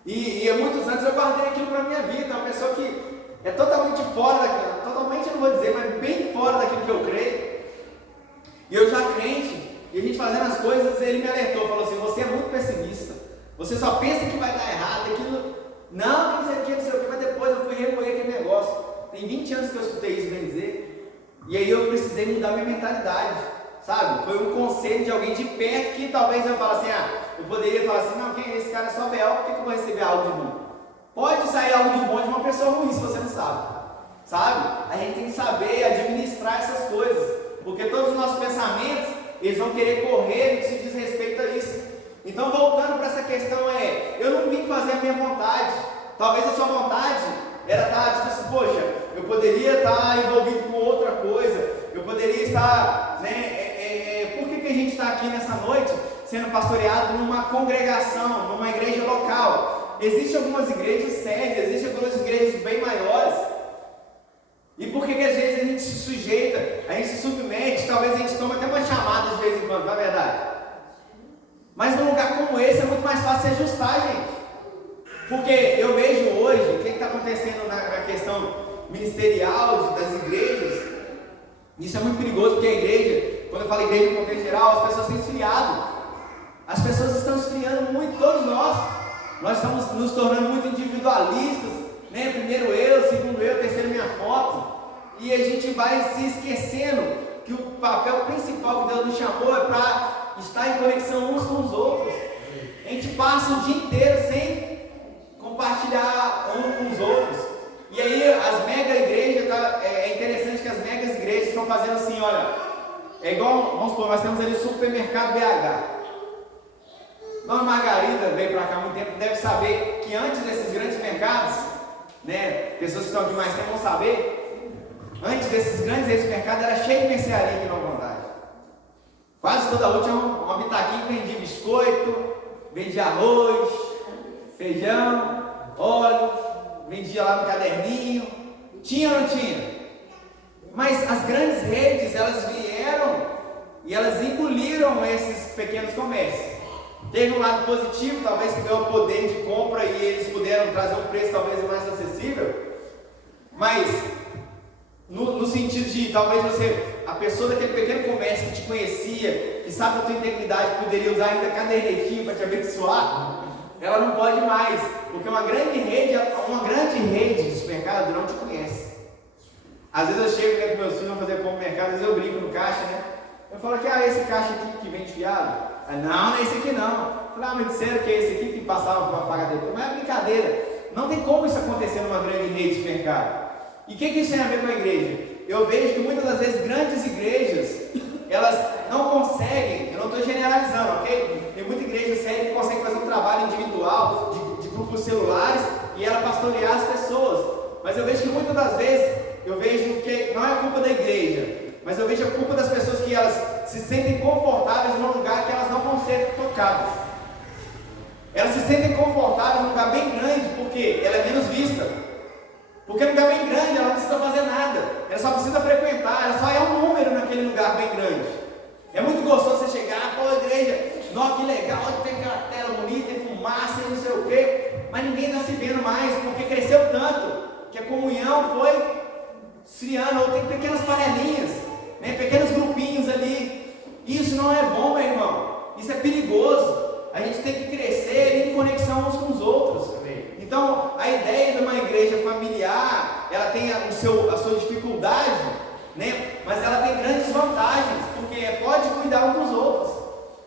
E há muitos anos eu guardei aquilo para a minha vida. Uma pessoa que é totalmente fora daquilo, totalmente eu não vou dizer, mas bem fora daquilo que eu creio. E eu já crente, e a gente fazendo as coisas, ele me alertou, falou assim: você é muito pessimista, você só pensa que vai dar errado, aquilo. Não sei o que, mas depois eu fui remoer aquele negócio. Tem 20 anos que eu escutei isso bem dizer, e aí eu precisei mudar minha mentalidade, sabe? Foi um conselho de alguém de perto que talvez eu falasse assim: eu poderia falar assim: não, quem é esse cara? É só B.O., por que eu vou receber algo de bom? Pode sair algo de bom de uma pessoa ruim, se você não sabe? A gente tem que saber administrar essas coisas, porque todos os nossos pensamentos, eles vão querer correr no que se diz respeito a isso. Então, voltando para essa questão, eu não vim fazer a minha vontade. Talvez a sua vontade era estar tipo assim: poxa, eu poderia estar envolvido com outra coisa, eu poderia estar, por que a gente está aqui nessa noite sendo pastoreado numa congregação, numa igreja local? Existem algumas igrejas sérias, existem algumas igrejas bem maiores. E por que às vezes a gente se sujeita, a gente se submete, talvez a gente tome até uma chamada de vez em quando, não é verdade? Mas num lugar como esse é muito mais fácil se ajustar, gente. Porque eu vejo hoje o que está acontecendo na questão ministerial das igrejas. Isso é muito perigoso, porque a igreja, quando eu falo igreja no contexto geral, as pessoas têm esfriado. As pessoas estão esfriando muito, todos nós. Nós estamos nos tornando muito individualistas, né? Primeiro eu, segundo eu, terceiro minha foto. E a gente vai se esquecendo que o papel principal que Deus nos chamou é para estar em conexão uns com os outros. A gente passa o dia inteiro sem compartilhar uns com os outros. E aí as mega igrejas, é interessante que as megas igrejas estão fazendo assim: olha, é igual, vamos supor, nós temos ali o supermercado BH. Dona Margarida veio para cá há muito tempo, deve saber que antes desses grandes mercados, né, pessoas que estão aqui mais tempo vão saber, antes desses grandes mercados era cheio de mercearia aqui na Vontade. Quase toda a tinha uma bitaquinha que vendia biscoito, vendia arroz, feijão, óleo, vendia lá no caderninho. Tinha ou não tinha? Mas as grandes redes, elas vieram e elas engoliram esses pequenos comércios. Teve um lado positivo, talvez que deu o poder de compra e eles puderam trazer um preço talvez mais acessível. Mas no sentido de talvez você a pessoa daquele pequeno comércio que te conhecia, que sabe da tua integridade, poderia usar ainda cadernetinho para te abençoar, ela não pode mais, porque uma grande rede de supermercado não te conhece. Às vezes eu chego, né, com meus filhos, vão fazer compra no mercado, às vezes eu brinco no caixa, né? Eu falo que, esse caixa aqui que vem fiado? Não é esse aqui não. Eu falo, mas disseram que é esse aqui que passava para pagar depois. Mas é brincadeira. Não tem como isso acontecer numa grande rede de supermercado. E o que isso tem a ver com a igreja? Eu vejo que muitas das vezes grandes igrejas, elas não conseguem, eu não estou generalizando, ok? Tem muita igreja séria que consegue fazer um trabalho individual, de grupos celulares, e ela pastorear as pessoas. Mas eu vejo que muitas das vezes, eu vejo que não é a culpa da igreja, mas eu vejo a culpa das pessoas que elas se sentem confortáveis num lugar que elas não vão ser tocadas. Elas se sentem confortáveis num lugar bem grande, porque ela é menos vista. Porque no lugar bem grande ela não precisa fazer nada, ela só precisa frequentar, ela só é um número naquele lugar bem grande. É muito gostoso você chegar, igreja, nossa, que legal, tem aquela tela bonita, tem fumaça e não sei o quê, mas ninguém está se vendo mais, porque cresceu tanto, que a comunhão foi esfriando, ou tem pequenas panelinhas, né, pequenos grupinhos ali. Isso não é bom, meu irmão, isso é perigoso. A gente tem que crescer em conexão uns com os outros. Então, a ideia de uma igreja familiar, ela tem a sua dificuldade, né? Mas ela tem grandes vantagens, porque pode cuidar uns dos outros.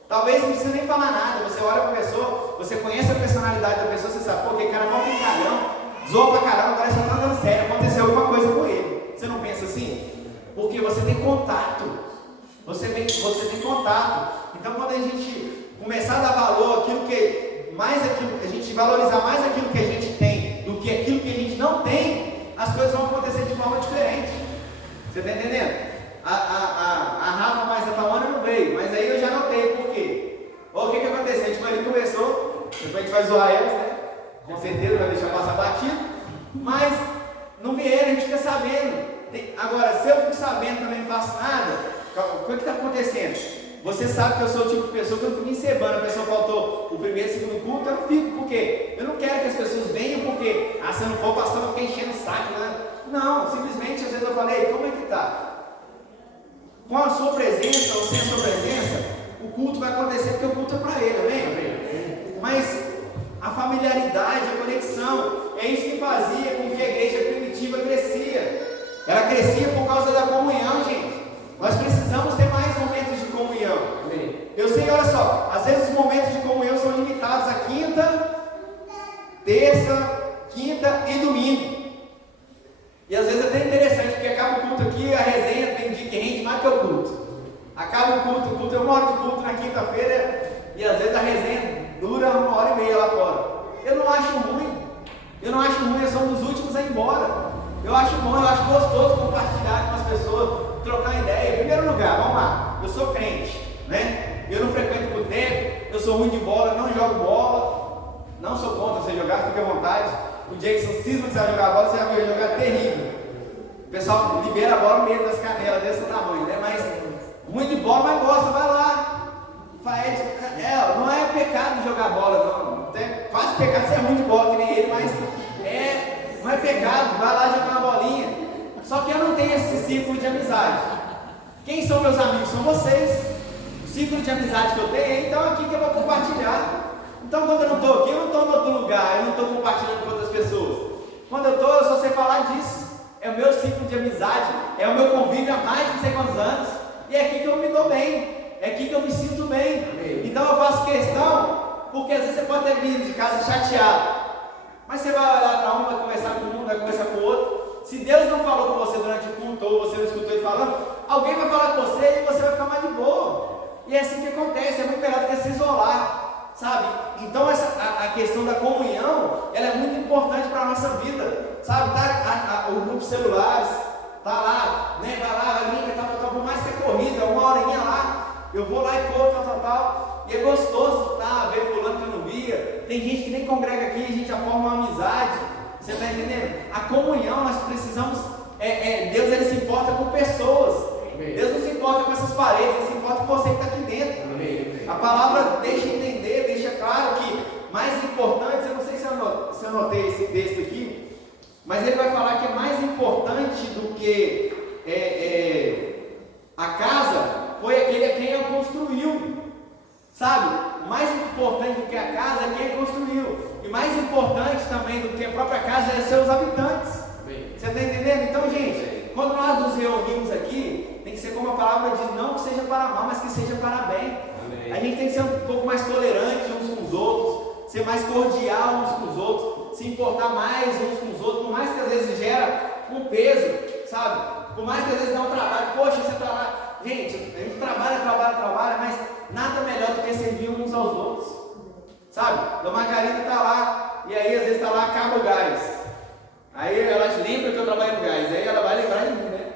Talvez não precisa nem falar nada, você olha para a pessoa, você conhece a personalidade da pessoa, você sabe, que cara é mal brincalhão, zoa pra caramba, agora você não está dando sério, aconteceu alguma coisa com ele. Você não pensa assim? Porque você tem contato, você tem contato. Então, quando a gente começar a dar valor àquilo a gente valorizar mais aquilo que a gente tem do que aquilo que a gente não tem, as coisas vão acontecer de forma diferente. Você está entendendo? A Rafa mais a Tawana não veio, mas aí eu já notei por quê. O que aconteceu? A gente conversou, depois a gente vai zoar elas, né? Com certeza vai deixar passar batido, mas não vieram, a gente fica sabendo. Agora, se eu fico sabendo também não faço nada, o que está acontecendo? Você sabe que eu sou o tipo de pessoa que eu não fico encebando, a pessoa faltou o primeiro e o segundo culto, eu não fico, porque eu não quero que as pessoas venham porque, se não for o pastor vai ficar enchendo o saco, né? Não, simplesmente às vezes eu falei, como é que está? Com a sua presença ou sem a sua presença, o culto vai acontecer porque o culto é para ele, amém? Mas a familiaridade, a conexão, é isso que fazia com que a igreja primitiva crescia. Ela crescia por causa da comunhão, gente. Nós precisamos ter mais momentos de comunhão. Eu sei, olha só, às vezes os momentos de comunhão são limitados a quinta, terça, quinta e domingo. E às vezes é até interessante, porque acaba o culto aqui, a resenha tem dia que rende mais que o culto. Acaba o culto é 1 hora de culto na quinta-feira, e às vezes a resenha dura 1h30 lá fora. Eu não acho ruim, eu sou um dos últimos a ir embora. Eu acho bom, eu acho gostoso compartilhar com as pessoas, trocar ideia. Em primeiro lugar, vamos lá, eu sou crente, né? Eu não frequento boteco, eu sou ruim de bola, não jogo bola, não sou contra você jogar, fique à vontade. O Jackson cisma que você vai jogar bola, você vai jogar terrível. O pessoal libera a bola no meio das canelas desse tamanho, né? Mas ruim de bola, mas gosta, vai lá. Não é pecado jogar bola, não. É quase pecado ser ruim de bola que nem ele, mas não é pecado, vai lá jogar uma bolinha. Só que eu não tenho esse círculo de amizade. Quem são meus amigos? São vocês. O círculo de amizade que eu tenho é então aqui que eu vou compartilhar. Então quando eu não estou aqui, eu não estou em outro lugar, eu não estou compartilhando com outras pessoas. Quando eu estou, eu só sei falar disso. É o meu círculo de amizade, é o meu convívio há mais de não sei quantos anos. E é aqui que eu me dou bem, é aqui que eu me sinto bem. Então eu faço questão, porque às vezes você pode ter vindo de casa chateado. Mas você vai olhar para um, vai conversar com um, vai conversar com o outro. Se Deus não falou com você durante o culto, ou você não escutou ele falando, alguém vai falar com você e você vai ficar mais de boa. E é assim que acontece, é muito melhor do que se isolar, sabe? Então a questão da comunhão, ela é muito importante para a nossa vida, sabe? O grupo celulares, tá lá, né? Vai lá, vai brincar, tal, por mais que é corrida, 1 horinha lá, eu vou lá e corro, tal. E é gostoso, tá? Ver fulano que eu não via. Tem gente que nem congrega aqui, a gente já forma uma amizade. Você está entendendo? A comunhão, nós precisamos. Deus, ele se importa com pessoas. Deus não se importa com essas paredes, ele se importa com você que está aqui dentro. A palavra deixa entender, deixa claro que mais importante, eu não sei se eu anotei esse texto aqui, mas ele vai falar que é mais importante do que mais importante também do que a própria casa é seus habitantes. Você está entendendo? Então, gente, quando nós nos reunimos aqui, tem que ser como a palavra diz, não que seja para mal, mas que seja para bem. A gente tem que ser um pouco mais tolerante uns com os outros, ser mais cordial uns com os outros, se importar mais uns com os outros, por mais que às vezes gera um peso, sabe? Por mais que às vezes dá um trabalho, poxa, você está lá, gente, a gente trabalha, mas nada melhor do que servir uns aos outros, sabe? A Margarida está lá, e aí às vezes está lá, acaba o gás. Aí ela lembra que eu trabalho no gás, aí ela vai lembrar de mim, né?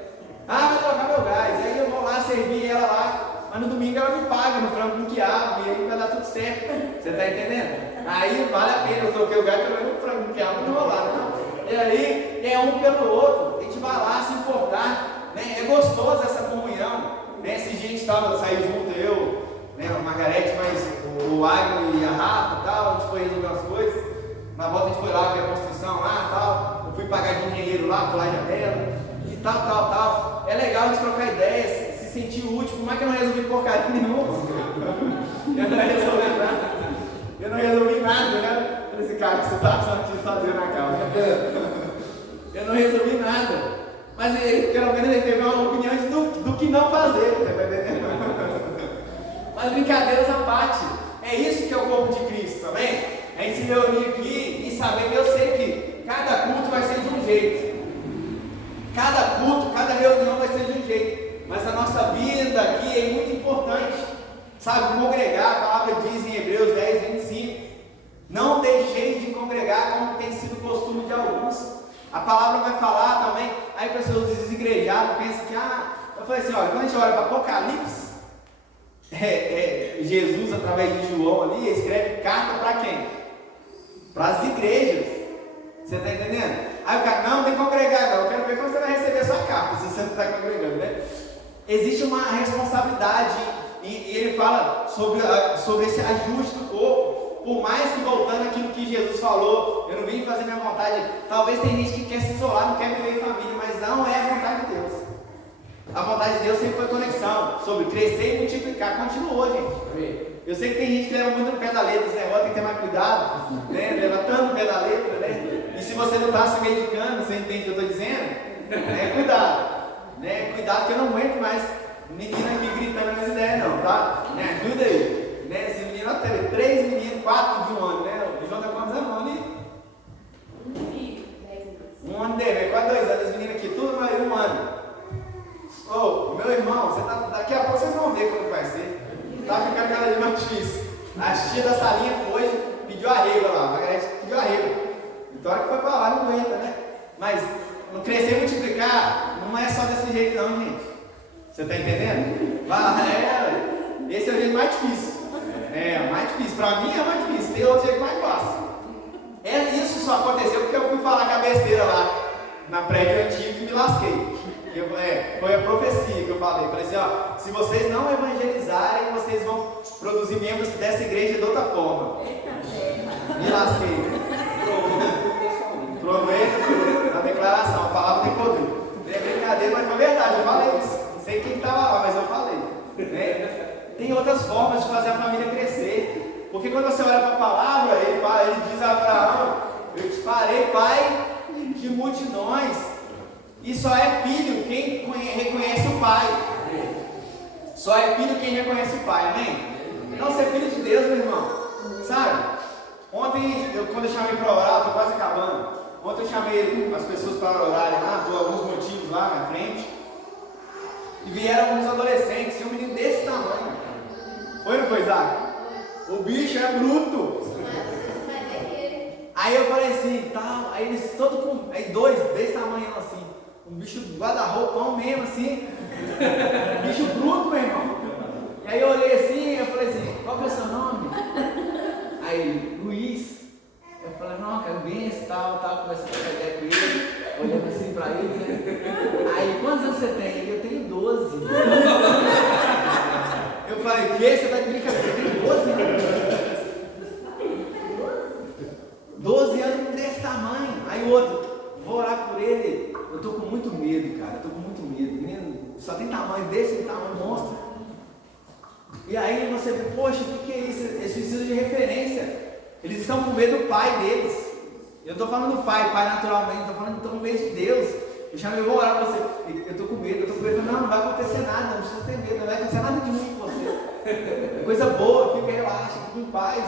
Ah, vai trocar meu gás, aí eu vou lá servir ela lá, mas no domingo ela me paga no frango com quiabo, e aí vai dar tudo certo, você está entendendo? Aí vale a pena, eu troquei o gás, eu no frango com quiabo, não vou lá, não. E aí é um pelo outro, a gente vai lá se importar, né? É gostoso essa comunhão, né? Esse dia a gente saiu junto, eu, né, a Margarete, mas o Agno e a Rafa e tal, a gente foi resolver umas coisas. Na volta a gente foi lá ver a construção lá e tal. Eu fui pagar de engenheiro lá, pular a janela e tal. É legal a gente trocar ideias, se sentir útil, por mais que eu não resolvi porcaria nenhuma. Eu não resolvi nada, né? Esse cara que você está fazendo na calma. Eu não resolvi nada. Mas ele, pelo menos, ele teve uma opinião do que não fazer, tá entendendo? Mas brincadeiras à parte, é isso que é o corpo de Cristo, tá bem? A gente se reunir aqui e saber que eu sei que cada culto vai ser de um jeito. Cada culto, cada reunião vai ser de um jeito. Mas a nossa vida aqui é muito importante. Sabe, congregar, a palavra diz em Hebreus 10, 25. Não deixeis de congregar como tem sido o costume de alguns. A palavra vai falar também, aí pessoas desigrejadas pensam que, eu falei assim, olha, quando a gente olha para Apocalipse, Jesus, através de João ali, escreve carta para quem? Para as igrejas. Você está entendendo? Aí o cara, não tem que congregar, não. Eu quero ver como você vai receber a sua carta, se você não está congregando, né? Existe uma responsabilidade, e ele fala sobre esse ajuste do corpo. Por mais que voltando aquilo que Jesus falou, eu não vim fazer minha vontade. Talvez tem gente que quer se isolar, não quer viver em família, mas não é a vontade de Deus. A vontade de Deus sempre foi conexão, sobre crescer e multiplicar. Continuou, gente. Eu sei que tem gente que leva muito no pé da letra, esse negócio tem que ter mais cuidado, né? Levantando o pé da letra, né? E se você não está se medicando, você entende o que eu estou dizendo? Cuidado, né? Cuidado que eu não aguento mais menina aqui gritando nas ideias, não, tá? Me ajuda aí, né? Esse menino, até 3 meninos, 4 de um ano, né? O João está quantos anos ali? 1 ano dele, quase 2 anos, esse menino aqui, tudo mais 1 ano. Meu irmão, daqui a pouco vocês vão ver como vai ser. Tá ficando cada vez mais difícil. A tia da salinha hoje pediu arrego lá, a Margarete pediu arrego. Vitória que foi pra lá, não aguenta, né? Mas não crescer e multiplicar não é só desse jeito não, gente. Você tá entendendo? Esse é o jeito mais difícil. Mais difícil. Pra mim é mais difícil, tem outro jeito mais fácil. Isso só aconteceu porque eu fui falar com a besteira lá na prédio antigo e me lasquei. Foi a profecia que eu falei. Falei assim, se vocês não evangelizarem, vocês vão produzir membros dessa igreja de outra forma. Me lasquei. Prometo a declaração, a palavra tem poder. É brincadeira, mas foi verdade, eu falei isso. Não sei quem estava lá, mas eu falei. Tem outras formas de fazer a família crescer. Porque quando você olha para a palavra, ele diz a Abraão, eu te farei pai de multidões. E só é filho quem reconhece o pai. Só é filho quem reconhece o pai, amém? Não, ser filho de Deus, meu irmão. Sabe? Ontem, quando eu chamei para orar, estou quase acabando. Ontem eu chamei as pessoas para orarem lá, por alguns motivos lá na frente. E vieram alguns adolescentes, tinha um menino desse tamanho. Foi, não foi, Isaac? O bicho é bruto. Aí eu falei assim, tal. Aí eles todos com. Aí 2 desse tamanho assim. Um bicho guarda-roupão mesmo assim. Bicho bruto, meu irmão. E aí eu olhei assim, eu falei assim, qual que é o seu nome? Aí, Luiz. Eu falei, não, cara, benção, tal, conversando com a ideia com ele, olhando assim pra ele, né? Aí, quantos anos você tem? Eu tenho 12. Eu falei, o quê? Você tá de brincadeira? Você tem 12 anos? 12 anos desse tamanho. Aí o outro, vou orar por ele. Eu tô com muito medo, cara, eu tô com muito medo. Menino, só tem tamanho desse, tamanho monstro. E aí você vê, poxa, o que é isso? Eles precisam de referência. Eles estão com medo do pai deles. Eu estou falando do pai naturalmente, estou falando com medo de Deus. Eu chamei, eu vou orar para você. Eu estou com medo, não vai acontecer nada, não precisa ter medo, não vai acontecer nada de ruim com você. É coisa boa, fica relaxa, fica em paz.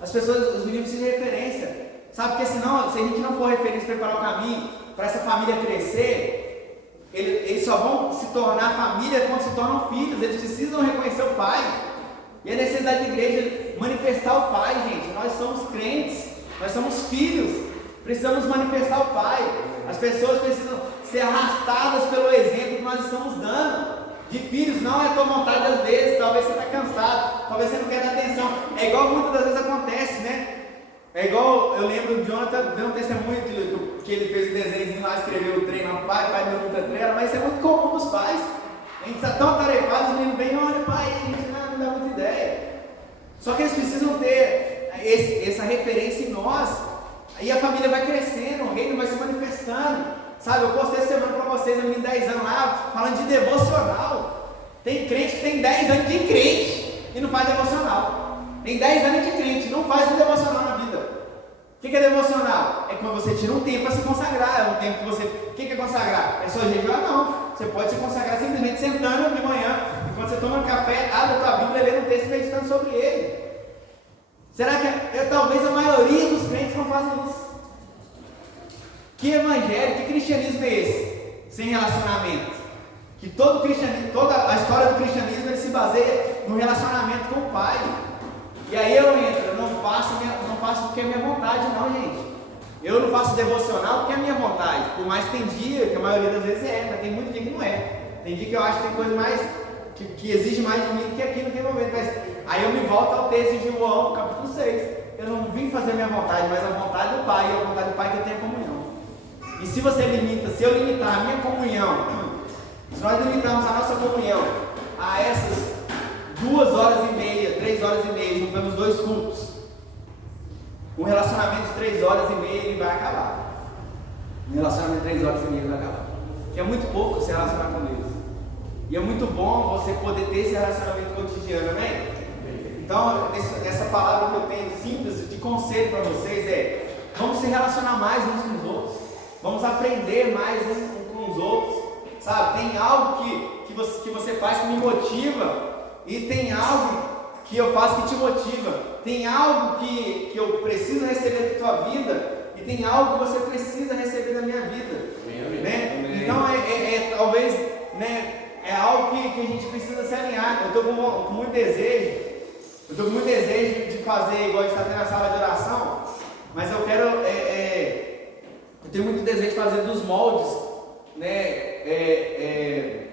As pessoas, os meninos precisam de referência. Sabe, porque senão, se a gente não for referência, preparar o caminho para essa família crescer, eles só vão se tornar família quando se tornam filhos. Eles precisam reconhecer o pai. E a necessidade da igreja é manifestar o pai, gente. Nós somos crentes, nós somos filhos, precisamos manifestar o pai. As pessoas precisam ser arrastadas pelo exemplo que nós estamos dando. De filhos, não é a tua vontade às vezes, talvez você está cansado, talvez você não quer dar atenção. É igual muitas das vezes acontece, né? É igual, eu lembro do Jonathan, deu um testemunho que ele fez o desenho lá, escreveu o trem, pai meu nunca treina, mas isso é muito comum dos pais. A gente está tão atarefado, os meninos vêm, olha pai, a gente não dá muita ideia. Só que eles precisam ter essa referência em nós, aí a família vai crescendo, o reino vai se manifestando. Sabe, eu postei essa semana para vocês, eu menino de 10 anos lá, falando de devocional. Tem crente que tem 10 anos de crente e não faz devocional. Tem 10 anos de crente, não faz um devocional na vida. O que é devocional? É quando você tira um tempo para se consagrar. É um tempo que você... O que é consagrar? É só jejuar? Não. Você pode se consagrar simplesmente sentando de manhã, enquanto você toma um café, abre a tua Bíblia, lê um texto e meditando sobre ele. Será que talvez a maioria dos crentes não fazem isso? Que evangelho, que cristianismo é esse? Sem relacionamento. Que todo cristianismo, toda a história do cristianismo ele se baseia no relacionamento com o Pai. E aí eu entro, eu não faço porque é minha vontade, não, gente. Eu não faço devocional porque é minha vontade. Por mais que tem dia, que a maioria das vezes é, mas tem muito dia que não é. Tem dia que eu acho que tem coisa mais, que exige mais de mim do que aquilo naquele momento. Mas aí eu me volto ao texto de João, capítulo 6. Eu não vim fazer a minha vontade, mas a vontade do Pai, e a vontade do Pai que eu tenho comunhão. E se você limita, se eu limitar a minha comunhão, se nós limitarmos a nossa comunhão a essas 2 horas e meia, 3 horas e meia, juntando os 2 cultos, um relacionamento de 3 horas e meia ele vai acabar. Um relacionamento de 3 horas e meia ele vai acabar. Que é muito pouco se relacionar com Deus. E é muito bom você poder ter esse relacionamento cotidiano, amém? Então, essa palavra que eu tenho simples de conselho para vocês é: vamos se relacionar mais uns com os outros. Vamos aprender mais uns com os outros, sabe? Tem algo que você faz que me motiva e tem algo que eu faço que te motiva. Tem algo que eu preciso receber da tua vida e tem algo que você precisa receber da minha vida, né? Então talvez, né, é algo que a gente precisa se alinhar. Eu estou com muito desejo, de fazer igual a gente está tendo a sala de oração, mas eu quero eu tenho muito desejo de fazer dos moldes, né,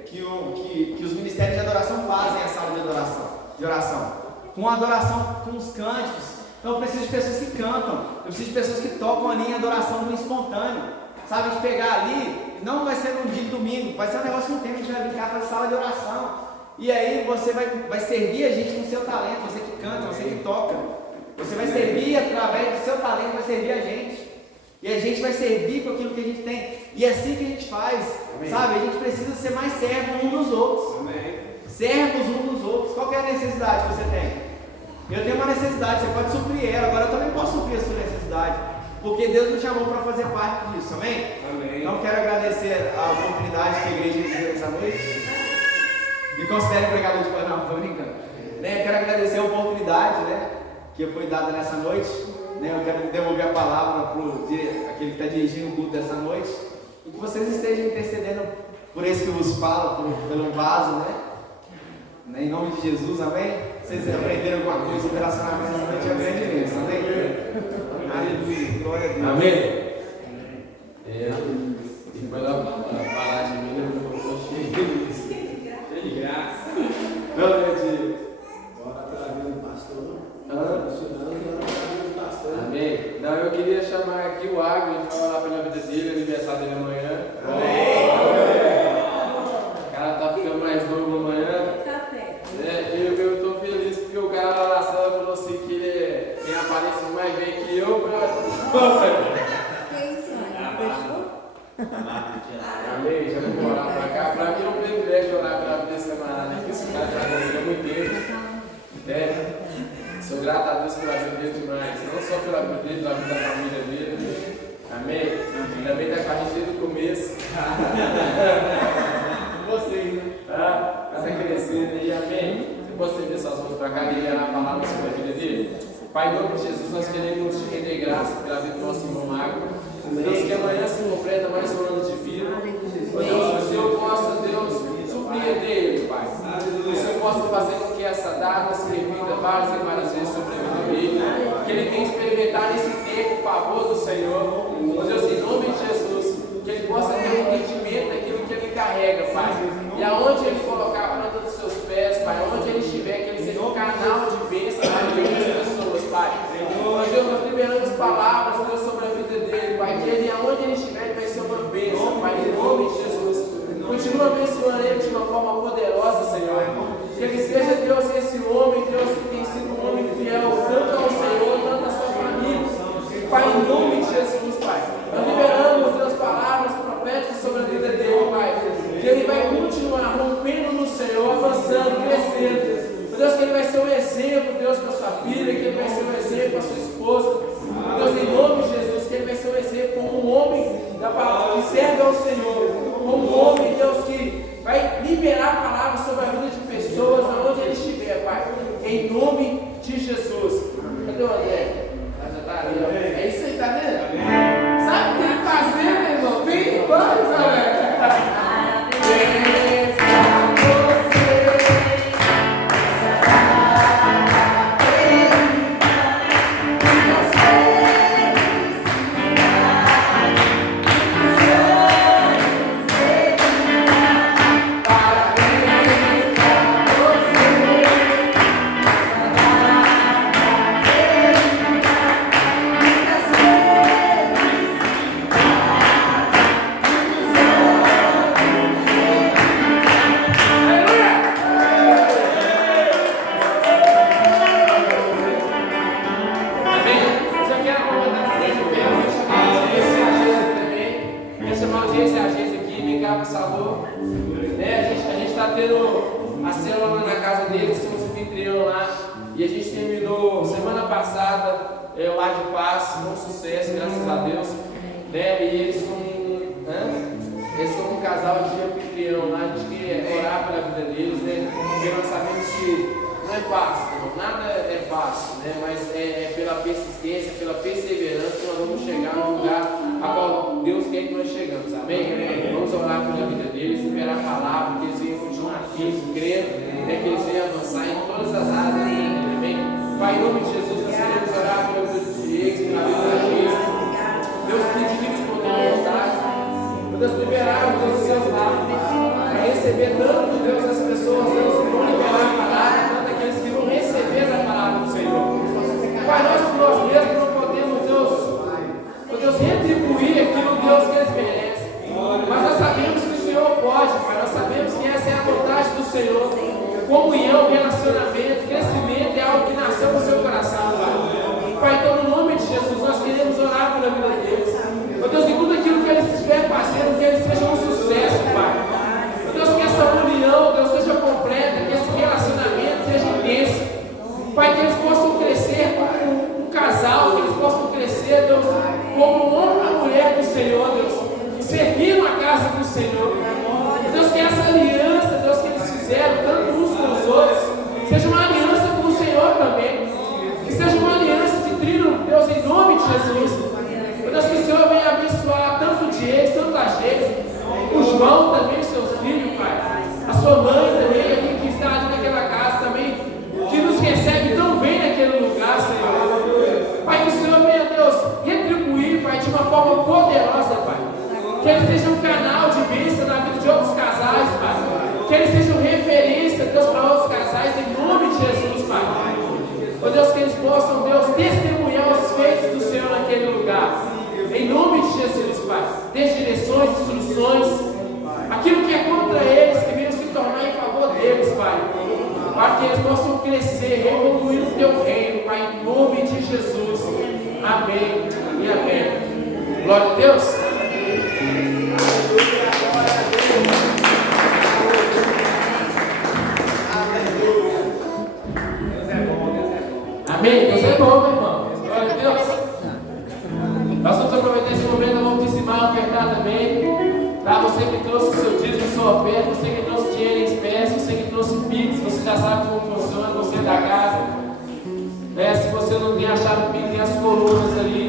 que os ministérios de adoração fazem a sala de oração, com adoração, com os cânticos. Então eu preciso de pessoas que cantam, eu preciso de pessoas que tocam ali em adoração no espontâneo, sabe? De pegar ali, não vai ser num dia de domingo, vai ser um negócio que não tem, a gente vai vir cá fazer sala de oração, e aí você vai servir a gente com o seu talento, você que canta, você que toca, você vai servir através do seu talento, vai servir a gente. E a gente vai servir com aquilo que a gente tem. E é assim que a gente faz. Amém. Sabe? A gente precisa ser mais servos uns dos outros. Amém. Servos uns dos outros. Qual que é a necessidade que você tem? Eu tenho uma necessidade, você pode suprir ela. Agora eu também posso suprir a sua necessidade. Porque Deus nos chamou para fazer parte disso. Amém? Amém. Então quero agradecer a oportunidade que a igreja me deu essa noite. Me considere pregador de pão. Não, estou brincando. Quero agradecer a oportunidade, né, que foi dada nessa noite. Eu quero devolver a palavra para aquele que está dirigindo o culto dessa noite, e que vocês estejam intercedendo por esse que vos fala, pelo vaso, né? Em nome de Jesus, amém? Vocês aprenderam alguma coisa sobre relacionamento essa noite, é grande mesmo, amém? Aleluia, glória a Deus. Amém? E vai lá falar de mim, eu estou cheio de graça. Glória a Deus. Bora trazer o pastor. Amém. Não, eu queria chamar aqui o Águia, a gente vai falar pela vida dele, aniversário dele amanhã. Amém. O cara tá ficando mais novo amanhã. Eu estou feliz porque o cara lá na sala falou assim que ele tem aparência de mais bem que eu. Que isso, amém. Já vou orar pra cá. Pra mim é um privilégio orar pela vida desse camarada, que esse cara já morreu há muito tempo. Sou grato a Deus pela vida dele demais. Não só pela vida dele, pela vida da família dele. Amém? Também está com a gente desde o começo. Vocês, né? Está crescendo aí, amém? Você pode estender suas mãos para cá e liberar a palavra sobre a vida dele? Pai, em nome de Jesus, nós queremos te render graça pela vida do nosso irmão Magno. Deus, que amanhã se completa mais um ano de vida. Deus, que o Senhor possa, Deus, surpreender ele, Pai. Que o Senhor possa fazer com que essa data se repita várias e várias vezes sobre a vida dele. Que ele tenha experimentado esse tempo o favor do Senhor. Deus, em nome de Jesus, que ele possa ter um entendimento daquilo que ele carrega, Pai. E aonde ele colocar a planta dos seus pés, Pai, onde ele estiver, que ele seja um canal de bênção para muitas pessoas, Pai. Deus, nós liberamos palavras, Deus, sobre a vida dele, Pai, que ele, aonde ele estiver, ele vai ser uma bênção, Pai, em nome de Jesus. Continua abençoando ele de uma forma poderosa, Senhor. Que ele seja, Deus, esse homem, Deus, que tem sido um homem fiel, tanto ao Senhor, tanto à sua família. Pai, em nome de Jesus, Pai. Nós liberamos, Deus, palavras proféticas sobre a vida dele, Pai. Que ele vai continuar rompendo no Senhor, avançando, crescendo. Deus, que ele vai ser um exemplo, Deus, para sua filha, que ele vai ser um exemplo para sua esposa. Deus, em nome de Jesus, que ele vai ser um exemplo como um homem da palavra que serve ao Senhor, como um homem, Deus, que vai liberar palavras sobre a vida de pessoas, aonde ele estiver, Pai. Em nome de Jesus. Cadê o André? Já tá ali, ó. É isso aí, tá vendo? Sabe o que ele tá fazendo, meu irmão? Vem, vamos, galera. você que trouxe o seu dízimo, sua oferta, você que trouxe dinheiro em espécie, você que trouxe Pix, você já sabe como funciona, você da casa. Se você não tem a chave Pix, tem as colunas ali.